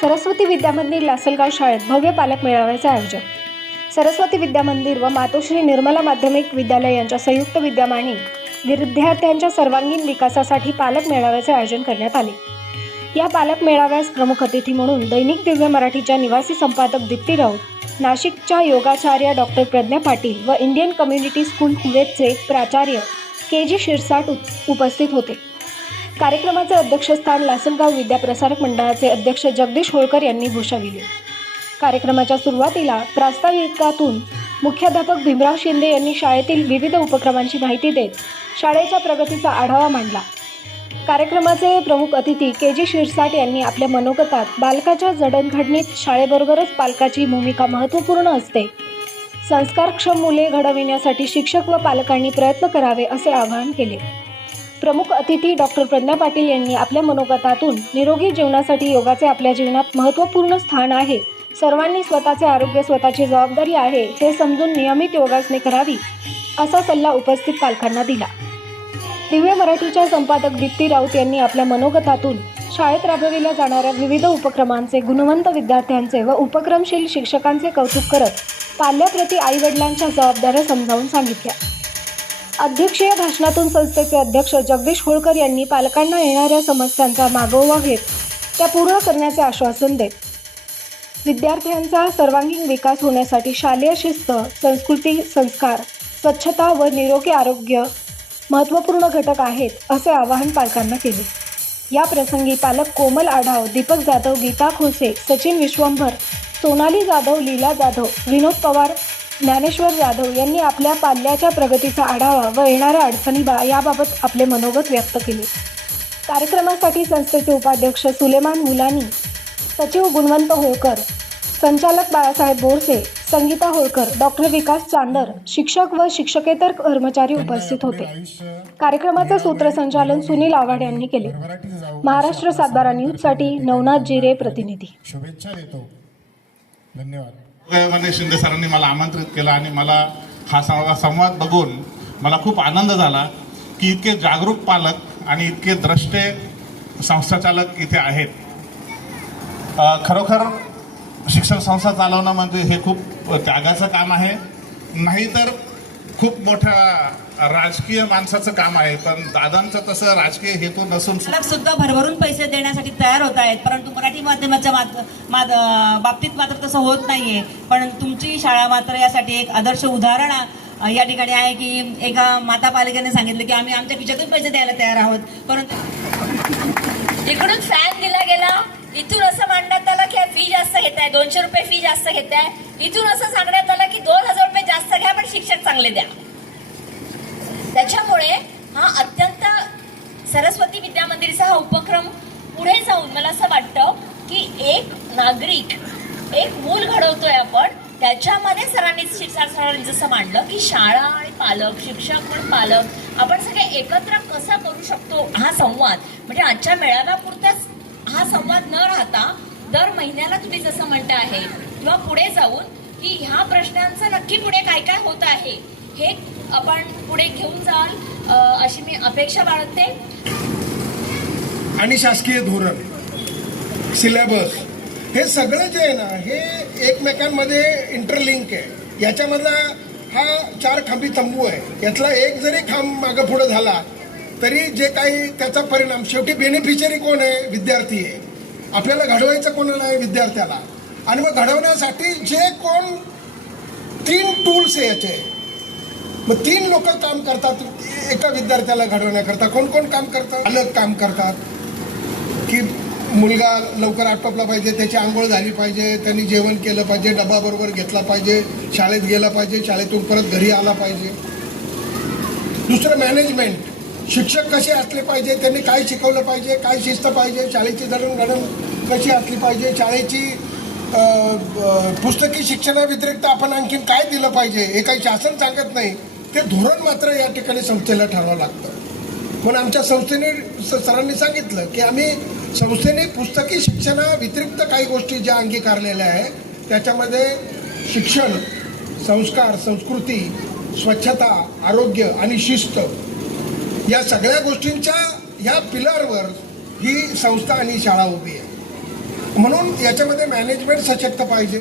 सरस्वती विद्यामंदिर लासलगाव शाळेत भव्य पालक मेळाव्याचे आयोजन सरस्वती विद्यामंदिर व मातोश्री निर्मला माध्यमिक विद्यालय यांच्या संयुक्त विद्यमाने विद्यार्थ्यांच्या सर्वांगीण विकासासाठी पालक मेळाव्याचे आयोजन करण्यात आले. या पालक मेळाव्यास प्रमुख अतिथी म्हणून दैनिक दिव्य मराठीच्या निवासी संपादक दीप्ती राऊत नाशिकच्या योगाचार्य डॉक्टर प्रज्ञा पाटील व इंडियन कम्युनिटी स्कूल कुवेतचे प्राचार्य के जी शिरसाट उप- उपस्थित होते. कार्यक्रमाचे अध्यक्षस्थान लासलगाव विद्याप्रसारक मंडळाचे अध्यक्ष जगदीश होळकर यांनी भूषविले. कार्यक्रमाच्या सुरुवातीला प्रास्ताविकातून मुख्याध्यापक भीमराव शिंदे यांनी शाळेतील विविध उपक्रमांची माहिती देत शाळेच्या प्रगतीचा आढावा मांडला. कार्यक्रमाचे प्रमुख अतिथी के जी शिरसाट यांनी आपल्या मनोगतात बालकाच्या जडणघडणीत शाळेबरोबरच पालकाची भूमिका महत्त्वपूर्ण असते. संस्कारक्षम मुले घडविण्यासाठी शिक्षक व पालकांनी प्रयत्न करावे असे आवाहन केले. प्रमुख अतिथी डॉक्टर प्रज्ञा पाटील यांनी आपल्या मनोगतातून निरोगी जीवनासाठी योगाचे आपल्या जीवनात महत्त्वपूर्ण स्थान आहे. सर्वांनी स्वतःचे आरोग्य स्वतःची जबाबदारी आहे हे समजून नियमित योगासने करावी असा सल्ला उपस्थित पालकांना दिला. दिव्य मराठीच्या संपादक दीप्ती राऊत यांनी आपल्या मनोगतातून शाळेत राबविल्या जाणाऱ्या विविध उपक्रमांचे गुणवंत विद्यार्थ्यांचे व उपक्रमशील शिक्षकांचे कौतुक करत पाल्याप्रती आईवडिलांच्या जबाबदाऱ्या समजावून सांगितल्या. अध्यक्षीय भाषणातून संस्थेचे अध्यक्ष जगदीश होळकर यांनी पालकांना येणाऱ्या समस्यांचा मागोवा घेत त्या पूर्ण करण्याचे आश्वासन देत विद्यार्थ्यांचा सर्वांगीण विकास होण्यासाठी शालेय शिस्त संस्कृती संस्कार स्वच्छता व निरोगी आरोग्य महत्त्वपूर्ण घटक आहेत असे आवाहन पालकांना केले. या प्रसंगी पालक कोमल आढाव दीपक जाधव गीता खोसे सचिन विश्वंभर सोनाली जाधव लीला जाधव विनोद पवार ज्ञानेश्वर जाधव यांनी आपल्या पाल्याच्या प्रगतीचा आढावा व येणाऱ्या अडचणी बा याबाबत आपले मनोगत व्यक्त केले. कार्यक्रमासाठी संस्थेचे उपाध्यक्ष सुलेमान मुलानी सचिव गुणवंत होळकर संचालक बाळासाहेब बोरसे संगीता होळकर डॉक्टर विकास चांदर शिक्षक व शिक्षकेतर कर्मचारी उपस्थित होते. कार्यक्रमाचे सूत्रसंचालन सुनील आव्हाड यांनी केले. महाराष्ट्र सातबारा न्यूजसाठी नवनाथ जिरे प्रतिनिधी. शुभेच्छा देतो. धन्यवाद. योगायोगाने शिंदे सरांनी मला आमंत्रित केलं आणि मला हा सगळा संवाद बघून मला खूप आनंद झाला की इतके जागरूक पालक आणि इतके द्रष्टे संस्थाचालक इथे आहेत. खरोखर शिक्षण संस्था चालवणं म्हणजे हे खूप त्यागाचं काम आहे. नाहीतर खूप मोठ्या राजकीय माणसाचं काम आहे पण दादांचं तसं राजकीय हेतू नसून सुद्धा भरभरून पैसे देण्यासाठी तयार होत आहेत परंतु मराठी माध्यमाच्या मात- मात- अं, बाबतीत मात्र तसं होत नाहीये. पण तुमची शाळा मात्र यासाठी एक आदर्श उदाहरण या ठिकाणी आहे की एका माता पालिकेने सांगितलं की आम्ही आमच्या खिशातून पैसे द्यायला तयार आहोत. परंतु इकडून फॅन दिला गेला. इथून असं मांडण्यात आलं की फी जास्त घेत आहे दोनशे रुपये फी जास्त घेत आहे इथून असं सांगण्यात आलं की दोन हजार रुपये जास्त घ्या पण शिक्षक चांगले द्या. त्याच्यामुळे हा अत्यंत सरस्वती विद्या मंदिरचा हा उपक्रम पुढे जाऊन मला असं वाटतं की एक नागरिक एक मूल घडवतोय आपण त्याच्यामध्ये सरांनी शिक्षा सरांनी जसं मांडलं की शाळा आणि पालक शिक्षक पण पालक आपण सगळे एकत्र कसा करू शकतो हा संवाद. म्हणजे आजच्या मेळाव्यापुरताच हा संवाद न राहता दर महिन्याला तुम्ही जसं म्हणता आहे किंवा पुढे जाऊन की ह्या प्रश्नांचं नक्की पुढे काय काय होत आहे हे आपण पुढे घेऊन जाल. अशी मी अपेक्षा बाळगते. आणि शासकीय धोरण सिलेबस हे सगळं जे आहे ना हे एकमेकांमध्ये इंटरलिंक आहे. याच्यामधला हा चार खांबी तंबू आहे. यातला एक जरी खांब मागं पुढं झाला तरी जे काही त्याचा परिणाम शेवटी बेनिफिशरी कोण आहे? विद्यार्थी आहे. आपल्याला घडवायचं कोणाला आहे? विद्यार्थ्याला. आणि मग घडवण्यासाठी जे कोण तीन टूल्स आहे याचे मग तीन लोक काम करतात एका विद्यार्थ्याला घडवण्याकरता कोण कोण काम करतात अलग काम करतात. की मुलगा लवकर आटोपला पाहिजे त्याची आंघोळ झाली पाहिजे त्यांनी जेवण केलं पाहिजे डबा बरोबर घेतला पाहिजे शाळेत गेला पाहिजे शाळेतून परत घरी आला पाहिजे. दुसरं मॅनेजमेंट शिक्षक कसे असले पाहिजे त्यांनी काय शिकवलं पाहिजे काय शिस्त पाहिजे शाळेची जडणघडण कशी असली पाहिजे शाळेची पुस्तकी शिक्षणाव्यतिरिक्त आपण आणखीन काय दिलं पाहिजे? हे काही शासन सांगत नाही. ते धोरण मात्र या ठिकाणी संस्थेला ठरवावं लागतं. पण आमच्या संस्थेने सरांनी सांगितलं की आम्ही संस्थेने पुस्तकी शिक्षणाव्यतिरिक्त काही गोष्टी ज्या अंगीकारलेल्या आहे त्याच्यामध्ये शिक्षण संस्कार संस्कृती स्वच्छता आरोग्य आणि शिस्त या सगळ्या गोष्टींच्या या पिलरवर ही संस्था आणि शाळा उभी आहे. म्हणून याच्यामध्ये मॅनेजमेंट सशक्त पाहिजे.